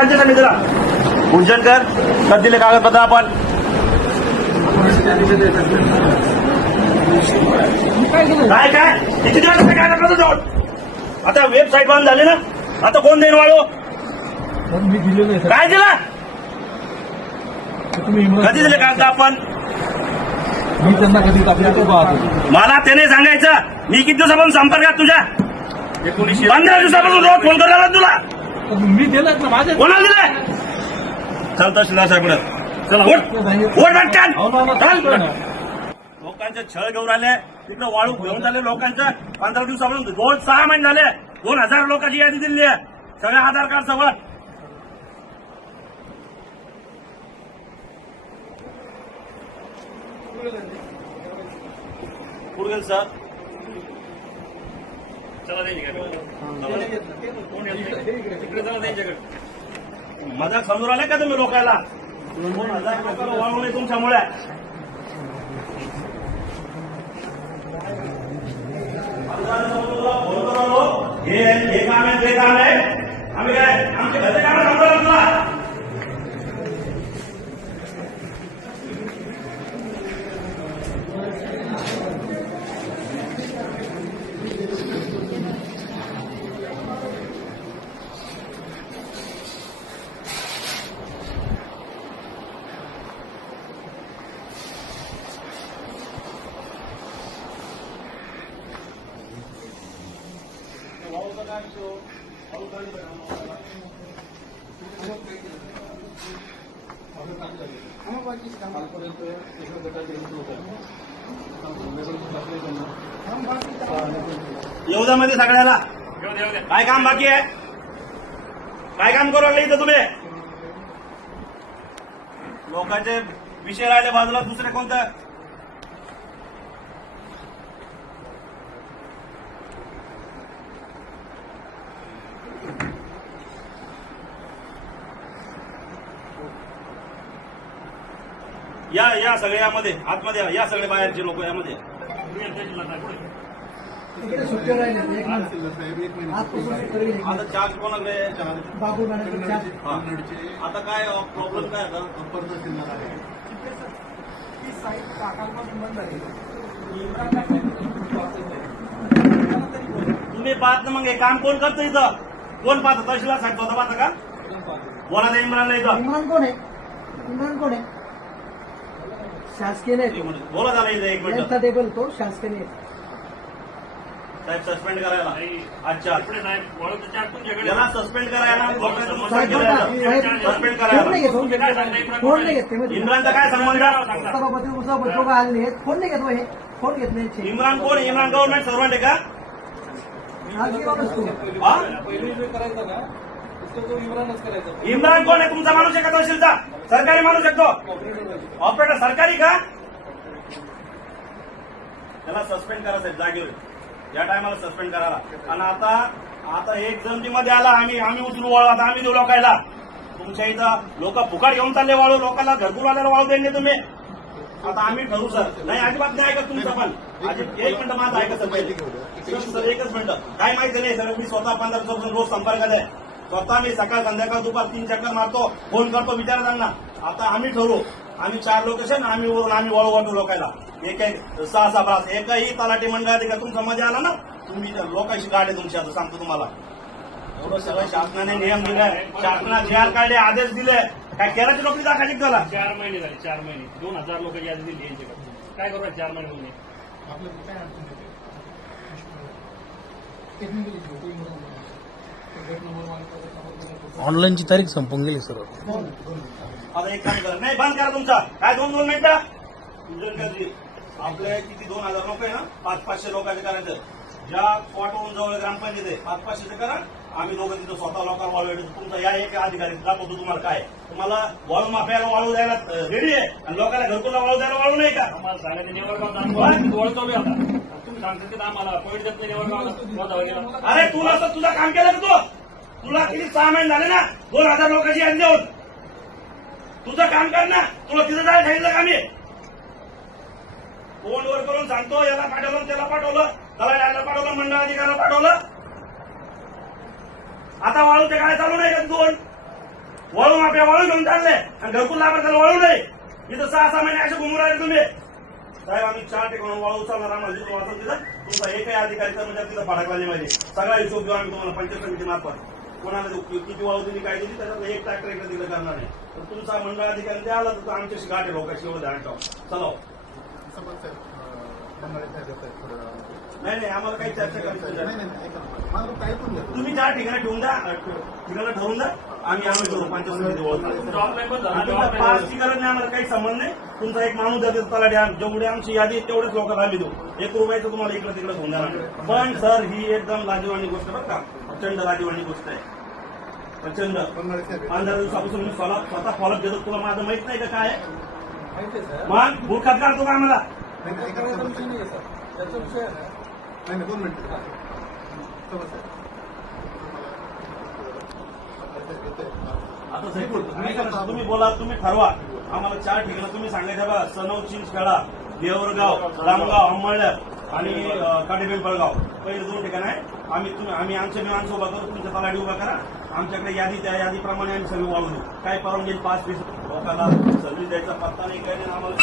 पंचायत समितीला उज्जैनकर तर दिले कागदपत्र आपण काय काय किती दिवस काय करतो जाऊन आता वेबसाईट बंद झाली ना आता कोण देईन वाळू मी दिले नाही काय दिला तुम्ही कधी दिले कागद आपण मी त्यांना कधी आपल्याकडे पाहतो मला त्याने सांगायचं मी किती दिवसापासून संपर्कात तुझ्या 15 दिवसापासून रोज फोन करायला तुला मी दिलं ना माझ्या कोणाला दिलाय चल तहसीलदार साहेब चला वोट भटकन लोकांचे छळ घेऊन आले तिकडे वाळू घेऊन झाले लोकांचं 15 दिवसापासून रोज 6 महिने झाले 2000 लोकांची यादी दिली आहे सगळे आधार कार्ड सोबत पुढे सर चला मजाक समजून आले का तुम्ही लोकांना 2000 लोकांना वाळू नाही तुमच्यामुळे हे काम आहे ते काम आहे आम्ही काय आमच्या घरचे काम समजलं तुला येवदामध्ये सगळ्याला काय काम बाकी आहे काय काम करू लागले इथं तुम्ही लोकांचे विषय राहिले बाजूला दुसरे कोणतं या सगळे यामध्ये आतमध्ये या सगळे बाहेरचे लोक यामध्ये आता चार्ज कोणाकडे आता काय प्रॉब्लेम काय आता तुम्ही पाहत ना मग हे काम कोण करतं इथं कोण पाहतं तहसीलदार साहेब स्वतः पाहता का बोला इम्रानला इथं इम्रान कोण आहे शासकीय नाही बोला झाला इथं एक मिनिट टेबल तो शासकीय नाही साहेब सस्पेंड करायला अच्छा याला सस्पेंड करायला सस्पेंड करायला फोन नाही घेत इम्रानचा काय संबंध फोन नाही घेतो हे फोन घेत नाही इम्रान कोण इम्रान गव्हर्नमेंट सर्वंट आहे का इम्रान कोण आहे तुमचा माणूस आहे का तहसीलचा सरकारी माणूस शकतो ऑपरेटर सरकारी का त्याला सस्पेंड करा साहेब जागेवर या टायमाला सस्पेंड करायला आणि आता एक जमिनीमध्ये आला आम्ही उचलू वाळू आता आम्ही देऊ लोकायला तुमच्या इथं लोक फुकाट घेऊन चालले वाळू लोकांना घरकुल आल्याला वाळू देणे तुम्ही आता आम्ही ठरवू सर नाही अजिबात नाही ऐकत तुमचं पण एक मिनिट माझं ऐकत सर पहिले सर एकच मिनिट काय माहिती नाही सर मी स्वतः 15 दिवसापासून रोज संपर्कात आहे स्वतः मी सकाळ संध्याकाळ दुपार 3 चक्कर मारतो फोन करतो विचारा त्यांना आता आम्ही ठरवू आम्ही 4 लोकेशन आम्ही वाळू वाटू लोकायला एक 6 बास एकही तलाठी मंडळात का तुमचा मध्ये आला ना तुम्ही लोकांची गाडी तुमची आता सांगतो तुम्हाला एवढं सगळं शासनाने नियम दिलाय शासनाने जे आर काढले आदेश दिले काय केराची नोकरी दाखवायची त्याला 4 महिने झाले 4 महिने 2000 लोकांची यादी दिली यांच्याकडे काय करू 4 महिने ऑनलाईनची तारीख संपून गेली सर आता एक काम करा नाही बंद करा तुमचा काय 2 मिनिटं आपले किती 2000 लोक आहे ना 500 लोकांचे करायचं ज्या स्पॉटवरून जवळ ग्रामपंचायत आहे 500 करा आम्ही दोघं तिथं स्वतः लोकांना वाळू येतो तुमचा या एक अधिकारी दाखवतो तुम्हाला काय तुम्हाला वाळू माफियाला वाळू द्यायला रेडी आहे आणि लोकांना घरकुला वाळू द्यायला वाळू नाही का आम्हाला सांगायचं निवडगाव वळतो आता तुम्ही सांगता की आम्हाला पॉईंट देत नाही निवडगाव अरे तू असं तुझं काम केलं का तू तुला किती 6 महिने झाले ना 2000 लोकांची यादी देऊन तुझं काम कर ना तुला तिथं जायला सांगितलं का मी फोनवर करून सांगतो याला पाठवलं त्याला पाठवलं तलाठ्याला पाठवलं मंडळ अधिकाऱ्याला पाठवलं आता वाळूच्या गाड्या चालू नाही का 2 वळू माफिया वळू घेऊन चालले आणि घरकुल लाभार्थ्याला वळू नाही. इथं 6 महिने असे घुमून राहिले तुम्ही. साहेब आम्ही 4 ठिकाणी वाळू उचलणार आम्हाला जिथून वाचून तिथं तुमचा एकही अधिकारी कर्मचारी तिथं फडकला पाहिजे. सगळा हिशोब घेऊ आम्ही तुम्हाला पंचायत समिती मार्फत. कोणाला किती वाळू दिली काय दिली त्याच्यात एक ट्रॅक्टर इकडे तिकडे करणार नाही. तर तुमचा मंडळ अधिकारी ते आला तर आमच्याशी गाठी लोकांशी एवढं ध्यान ठेवा. चला नाही आम्हाला काही चर्चा करायची तुम्ही 4 ठिकाणी ठेवून द्या. ठिकाणं ठरवून द्या. आम्ही करू पंचायत समिती ओळखतो. जॉब मेंबर झाला, तुमचा जॉब पासची गरज नाही. आम्हाला काही संबंध नाही. तुमचा एक माणूस द्या त्याला द्या. जेवढी आमची यादी आहे तेवढेच लोकांना आम्ही देऊ. 1 रुपयाचं तुम्हाला इकडे तिकडे होऊन द्या. पण सर ही एकदम लाजीवानी गोष्ट बरं का. प्रचंड लाजीवानी गोष्ट आहे. प्रचंड 15 दिवसापासून मी स्वतः फॉलोअप देतो. तुला माझं माहित नाही का काय आहे? मग मूर्खात काढतो का आम्हाला? आता साहेब तुम्ही बोला, तुम्ही ठरवा. आम्हाला 4 ठिकाणं तुम्ही सांगायचं बघा. सनव, चिंचखेडा, देवरगाव, रामगाव, अंमळनेर आणि काटेपिंपळगाव. पहिले 2 ठिकाणं आहे. आम्ही आमच्या माणसं उभा करू. तुमच्या तलाठी उभा करा. आमच्याकडे यादी, त्या यादीप्रमाणे आम्ही सगळी वाढवू देऊ. काय परवानगी 5-20 लोकांना सर्व्हिस द्यायचा पत्ता नाही काय नाही आम्हाला